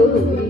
Hallelujah.